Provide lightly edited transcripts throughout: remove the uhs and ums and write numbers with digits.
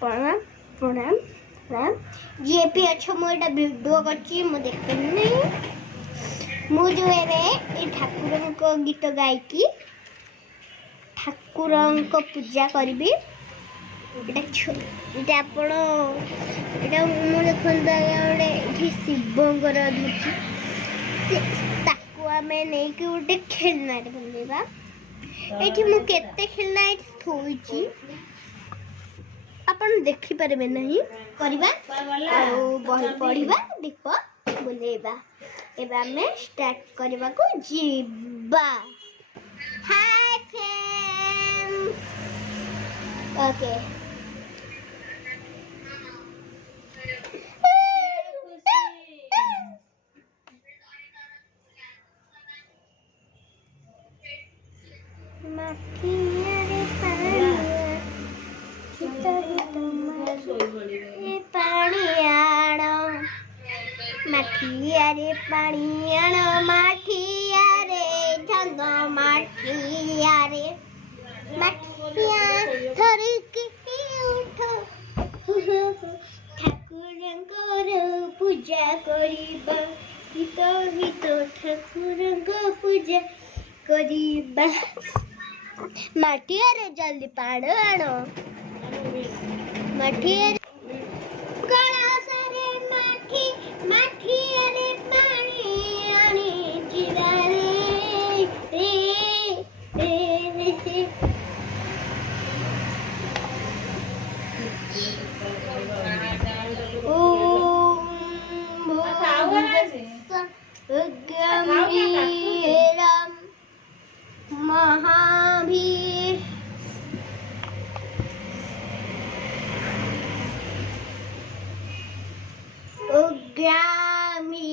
प्रणाम प्रणाम प्रणाम जे भी अच्छा मोटा वीडियो करची मु देखनी नहीं मु जो है ठाकुर को गीत गायकी ठाकुर को पूजा करी एटा आपण एटा मु देखंदा गोटे शिवंकर धुची ताकू आमे नहीं कि गोटे खेलना बनवा एठी मु केते खेलना थोइची आपण देखि परबे नहीं करबा और बही पढ़िबा दीप बुलेबा एबा हमें स्टार्ट करबा को जीबा हाय फ्रेंड्स ओके माखिया रे पानियाण माठिया रे झंग माठिया रे माठिया धरिक उठो ठाकुरंकर पूजा करिबा गीत गीत ठाकुरंक पूजा करिबा माठिया रे जल्दी पाड़ आनो माठिया महावीर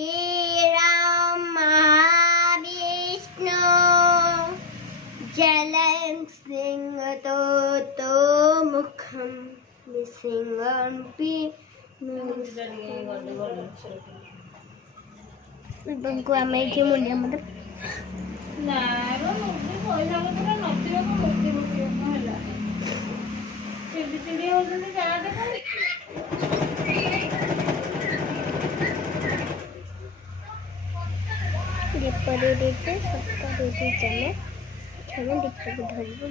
उग्रवीरं महाविष्णु जलं सिंहतो मुखं सिंहंपि को आमे के मुंडिया मतलब ना मुझे पैसा पत्र नथिबा को मुक्ति मुक्ति होला चिड़ी चिड़ी होजने जा देखा दीपरे देते सबका देते चले चलो दीप को धरबो